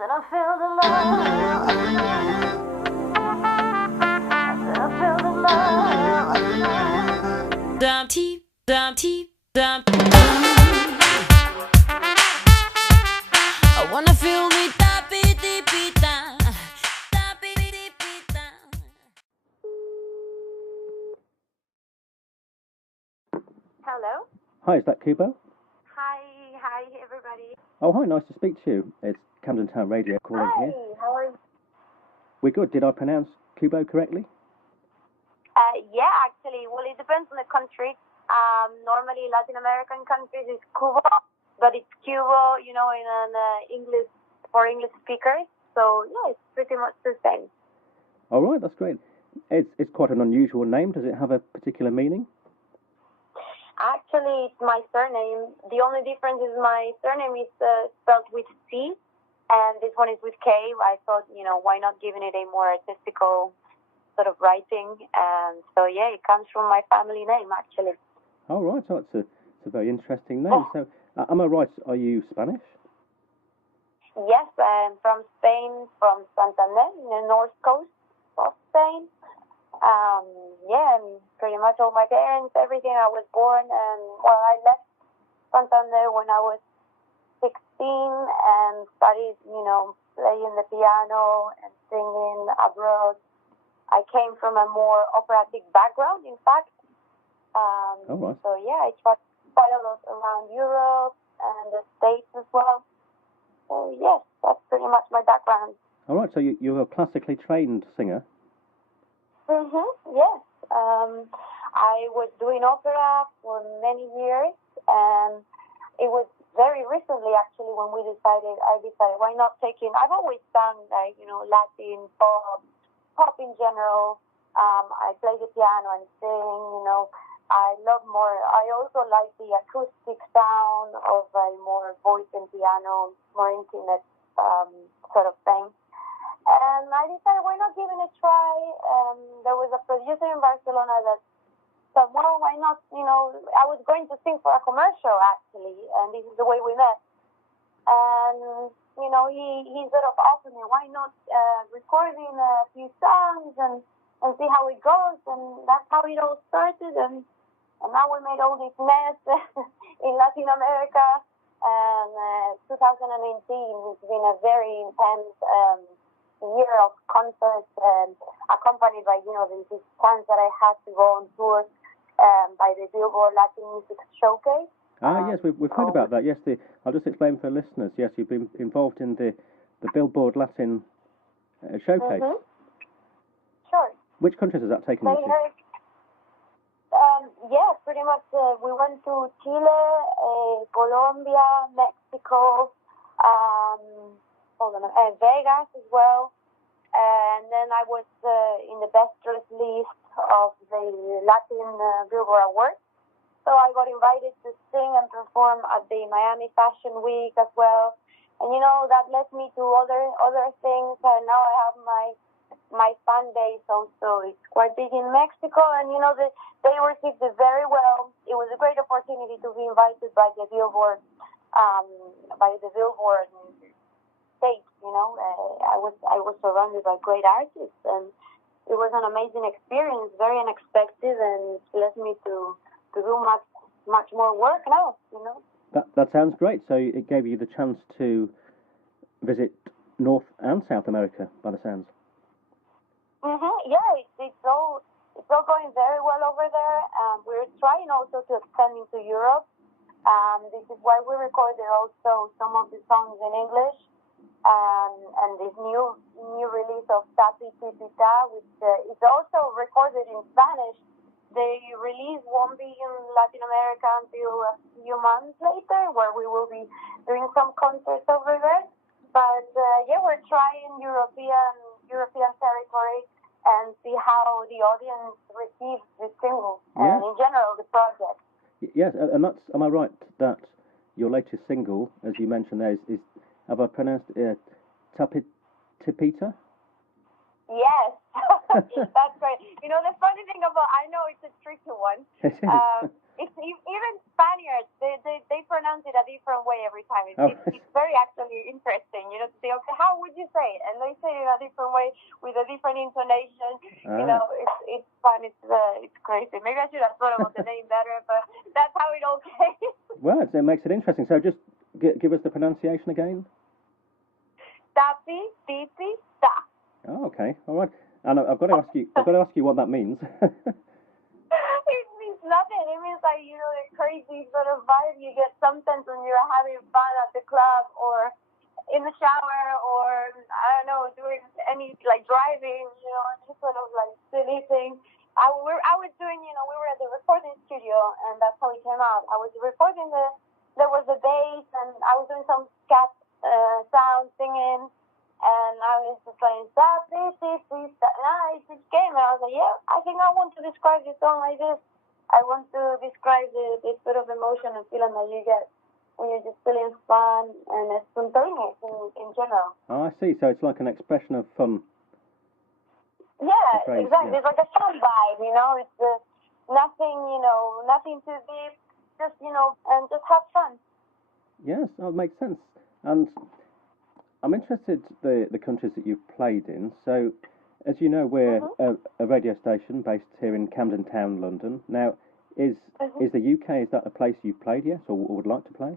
Said I feel the love. Said I feel the love. Dum tee, dum tee, dum. I wanna feel the tappy tippy ta, tappy tippy ta. Hello. Hi, is that Kubo? Hi, everybody. Oh, hi, nice to speak to you. It's Camden Town Radio calling here. Hi, how are you? We're good. Did I pronounce Kubo correctly? Yeah, actually, well, it depends on the country. Normally, Latin American countries is Kubo, but it's Kubo, in an English for English speakers. So yeah, it's pretty much the same. All right, that's great. It's quite an unusual name. Does it have a particular meaning? Actually, it's my surname. The only difference is my surname is spelled with C, and this one is with K. I thought, why not giving it a more artistical sort of writing? And so, yeah, it comes from my family name, actually. All right, so it's a very interesting name. So, am I right? Are you Spanish? Yes, I'm from Spain, from Santander, in the north coast of Spain. And pretty much all my parents, everything. I was born, and I left Santander when I was 16 and started, playing the piano and singing abroad. I came from a more operatic background, in fact. All right. So yeah, I traveled quite a lot around Europe and the States as well. So yes, that's pretty much my background. All right, so you're a classically trained singer? Yes. I was doing opera for many years, and it was very recently, actually, when I decided, why not taking, I've always done, Latin, pop in general. I play the piano and sing, I love more, I also like the acoustic sound of a more voice and piano, more intimate sort of thing. And I decided, why not give it a try? There was a producer in Barcelona that said, well, why not, I was going to sing for a commercial, actually, and this is the way we met. And, he sort of offered me, why not recording a few songs and see how it goes? And that's how it all started. And now we made all this mess in Latin America. And 2018 has been a very intense year of concerts, accompanied by, these times that I had to go on tour by the Billboard Latin Music Showcase. Yes, we've heard about that. Yes, I'll just explain for listeners. Yes, you've been involved in the Billboard Latin Showcase. Sure. Which countries has that taken you to? Yeah, pretty much. We went to Chile, Colombia, Mexico, Vegas as well. And then I was in the best dressed list of the Latin Billboard Awards. So I got invited to sing and perform at the Miami Fashion Week as well. And that led me to other things. And now I have my fan base also. It's quite big in Mexico, and they received it very well. It was a great opportunity to be invited by the Billboard stage. I was surrounded by great artists, and it was an amazing experience, very unexpected, and it led me to do much more work now. That sounds great. So it gave you the chance to visit North and South America, by the sounds. Yeah, it's all going very well over there. We're trying also to expand into Europe. This is why we recorded also some of the songs in English, and this new release of Tapi Tipita, which is also recorded in Spanish. The release won't be in Latin America until a few months later, where we will be doing some concerts over there. But yeah, we're trying European territory and see how the audience receives the single and in general the project. Yes, and that's, am I right that your latest single, as you mentioned there, is have I pronounced Tapi Tipita? Yes, that's right. The funny thing about, I know it's a tricky one. It's even Spaniards. They pronounce it a different way every time. It's very actually interesting. You know, to say, okay, how would you say it? And they say it in a different way with a different intonation. You know, it's fun. It's crazy. Maybe I should have thought about the name better, but that's how it all came. Well, it makes it interesting. So just give us the pronunciation again. Tapi, titi, ta. Oh, okay, all right. And I've got to ask you what that means. It means nothing. It means like, you know, the crazy sort of vibe you get sometimes when you're having fun at the club or in the shower or, I don't know, doing any, like driving, you know, any sort of like silly thing. I was doing, you know, we were at the recording studio and that's how it came out. I was recording there was a bass and I was doing some scat sound singing. And I was just like, stop, this, and it just came, and I was like, yeah, I think I want to describe this song like this. I want to describe this sort of emotion and feeling that you get when you're just feeling fun and spontaneous in general. Oh, I see. So it's like an expression of fun. Yeah, Phrase, exactly. yeah. It's like a fun vibe, you know. It's nothing, you know, nothing too deep. Just, you know, and just have fun. Yes, that makes sense. And I'm interested the countries that you've played in. So, as you know, we're a radio station based here in Camden Town, London. Now, is the UK, is that a place you've played yet or would like to play?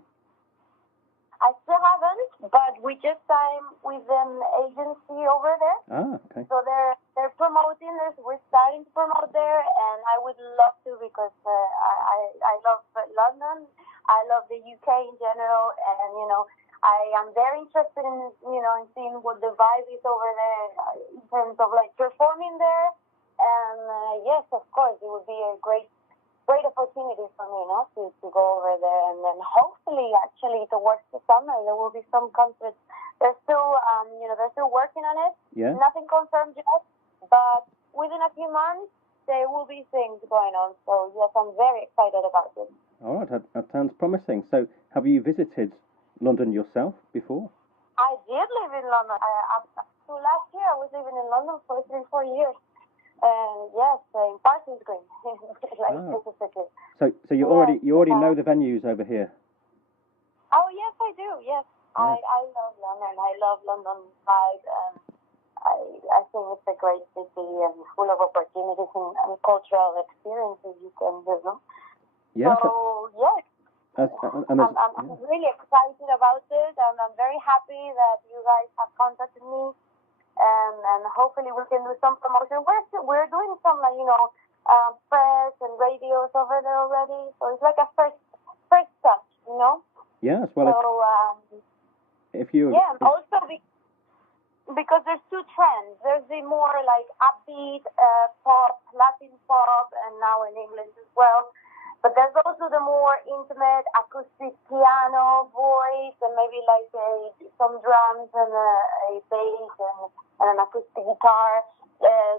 I still haven't, but we just signed with an agency over there. Ah, okay. So they're promoting this. We're starting to promote there, and I would love to because I love London. I love the UK in general, and you know. I am very interested in, you know, in seeing what the vibe is over there in terms of like performing there. And yes, of course, it would be a great opportunity for me, you know, to go over there. And then hopefully, actually, towards the summer, there will be some concerts. They're still, you know, they're still working on it. Yeah. Nothing confirmed yet, but within a few months, there will be things going on. So yes, I'm very excited about it. All right, that sounds promising. So, have you visited London yourself before? I did live in London. So last year I was living in London for 3-4 years. And yes, in Parsons Green, like specifically. So you already know the venues over here. Oh yes, I do. Yes, I love London. I love London vibe, and I think it's a great city and full of opportunities and cultural experiences you can do. No? Yes. So yes. I'm really excited about it, and I'm very happy that you guys have contacted me, and hopefully we can do some promotion. We're doing some, like, you know, press and radios over there already, so it's like a first touch, you know. Yes, well. So if you. Yeah, also because there's two trends. There's the more like upbeat pop, Latin pop, and now in English as well. But there's also the more intimate acoustic piano voice and maybe like some drums and a bass and an acoustic guitar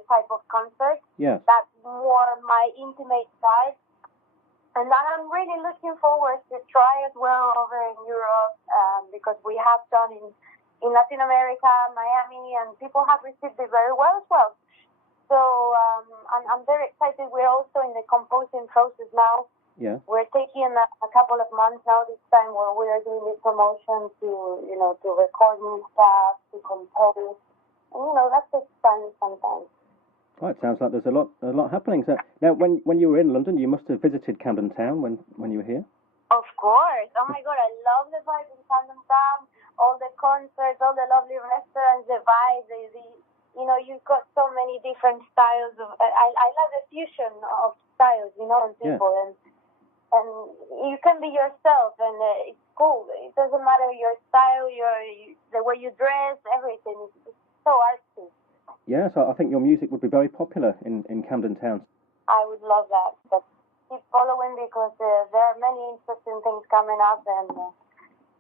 type of concert. Yes. That's more my intimate side. And that I'm really looking forward to try as well over in Europe because we have done in Latin America, Miami, and people have received it very well as well. So I'm very excited. We're also in the composing process now. Yeah. We're taking a couple of months now this time where we are doing this promotion to, you know, to record new stuff, to compose. And, you know, that takes time sometimes. Well, it sounds like there's a lot happening. So now, when you were in London, you must have visited Camden Town when you were here. Of course. Oh my God, I love the vibe in Camden Town. All the concerts, all the lovely restaurants, the vibe, you know, you've got so many different styles of. I love the fusion of styles, you know, and people, and you can be yourself, and it's cool. It doesn't matter your style, the way you dress, everything. It's so artsy. Yeah, so I think your music would be very popular in Camden Town. I would love that. But keep following because there are many interesting things coming up, and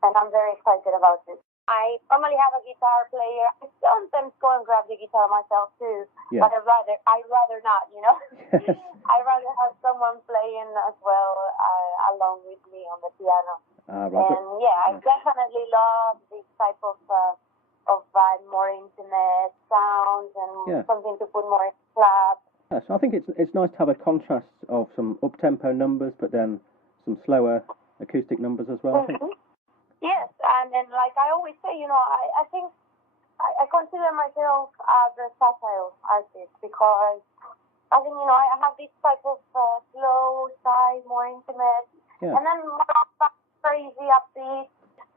I'm very excited about it. I normally have a guitar player. I sometimes go and grab the guitar myself too, but I'd rather not, you know. Yes. I'd rather have someone playing as well along with me on the piano. Right. And yeah, I definitely love this type of vibe, more intimate sounds and something to put more in the club. Yes, I think it's nice to have a contrast of some up-tempo numbers, but then some slower acoustic numbers as well, I think. Yes, and then like I always say, I think I consider myself a versatile artist because I think, I have this type of slow side, more intimate, Yeah. and then more crazy, upbeat,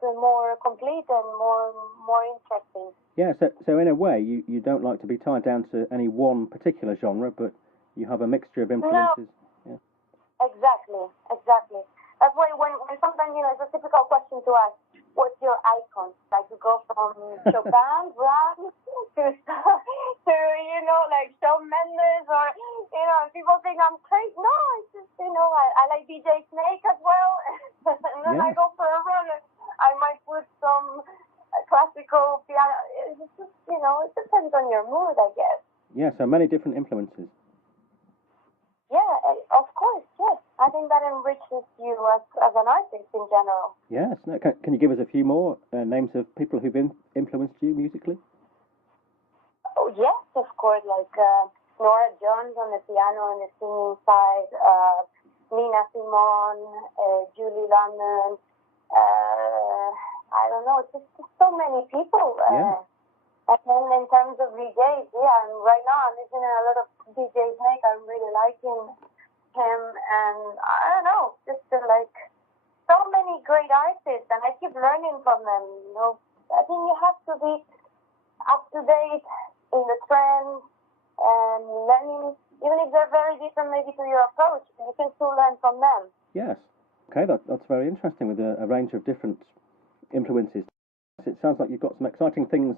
more complete and more interesting. Yeah, so in a way, you don't like to be tied down to any one particular genre, but you have a mixture of influences. No. Yeah. Exactly. That's why when sometimes, it's a typical question to ask, what's your icon? Like you go from Chopin, Brahms, to like Shawn Mendes, or, people think I'm crazy. No, it's just, I like DJ Snake as well. And then I go for a run and I might put some classical piano. It's just, it depends on your mood, I guess. Yeah, so many different influences. Yeah, of course, yes. I think that enriches you as an artist in general. Yes. No, can you give us a few more names of people who've influenced you musically? Oh, yes, of course, like Nora Jones on the piano and the singing side, Nina Simone, Julie London, I don't know, just so many people. Yeah. And then in terms of DJs, and right now I'm listening to a lot of DJ Snake. I'm really liking him, and I don't know, just like so many great artists, and I keep learning from them. I think you have to be up to date in the trends and learning, even if they're very different maybe to your approach, you can still learn from them. Yes. Okay, that's very interesting with a range of different influences. It sounds like you've got some exciting things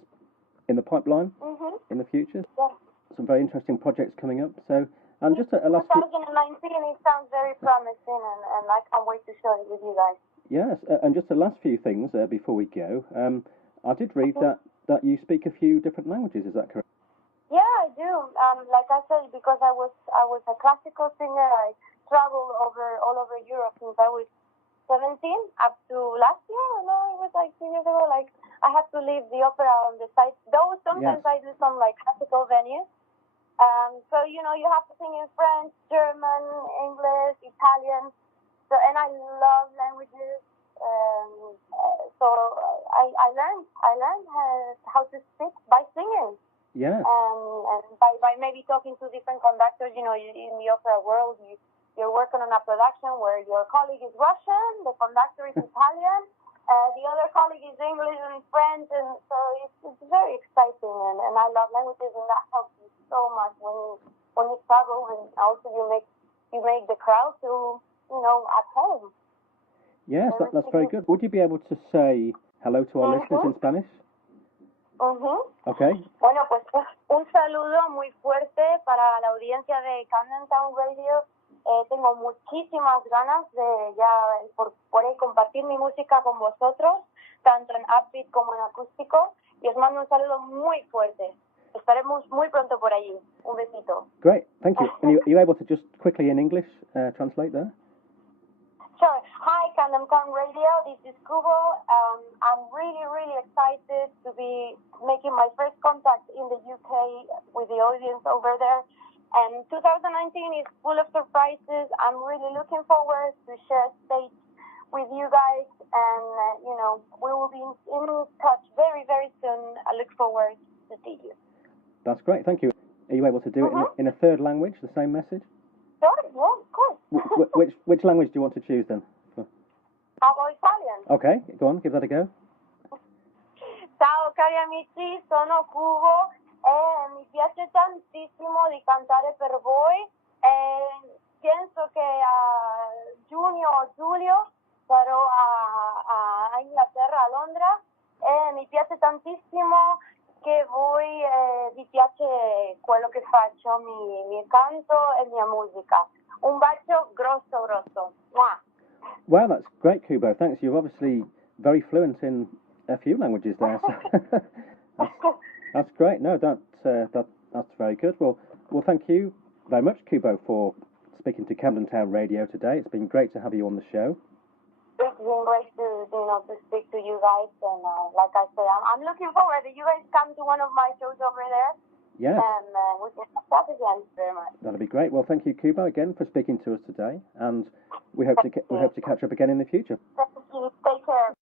in the pipeline in the future. Yeah. Some very interesting projects coming up. So, and just a last 2019, it sounds very promising, and I can't wait to share it with you guys. Yes, and just the last few things before we go. I did read that you speak a few different languages. Is that correct? Yeah, I do. Like I said, because I was a classical singer, I traveled all over Europe since I was 17 up to last year. No, it was like 2 years ago. Like I had to leave the opera on the side. Though sometimes I do some like classical venues. So you have to sing in French, German, English, Italian. So and I love languages. So I learned how to speak by singing. Yeah. And by maybe talking to different conductors. In the opera world, you're working on a production where your colleague is Russian, the conductor is Italian, the other colleague is English and French, and so it's very exciting, and I love languages, and that helps you so much when you travel, and also you make the crowd feel at home. Yes, that's very good. Would you be able to say hello to our listeners in Spanish? Okay. Bueno, pues un saludo muy fuerte para la audiencia de Camden Town Radio. Tengo muchísimas ganas de ya por ahí compartir mi música con vosotros, tanto en upbeat como en acústico, y os mando un saludo muy fuerte. Estaremos muy pronto por allí. Un besito. Great, thank you. And are you able to just quickly in English translate there? Sure. Hi, Camden Town Radio. This is Kubo. I'm really, really excited to be making my first contact in the UK with the audience over there. And 2019 is full of surprises. I'm really looking forward to share stage with you guys. And, we will be in touch very, very soon. I look forward to see you. That's great, thank you. Are you able to do it in a third language, the same message? Sure, yeah, of course. Which language do you want to choose then? Hablo Italian. Okay, go on, give that a go. Ciao cari amici, sono Kubo e mi piace tantissimo di cantare per voi e penso che a giugno o luglio sarò a Inghilterra, a Londra, e mi piace tantissimo che voi vi piace quello che faccio, mi canto e mia musica. Un bacio grosso. Mwah. Well, that's great, Kubo. Thanks. You're obviously very fluent in a few languages there. So that's great. No, that's very good. Well, thank you very much, Kubo, for speaking to Camden Town Radio today. It's been great to have you on the show. It's been great to speak to you guys, and like I say, I'm looking forward that you guys come to one of my shows over there. Yes. And we can catch up again very much. That'll be great. Well, thank you, Kubo, again for speaking to us today, and we hope to catch up again in the future. Thank you. Take care.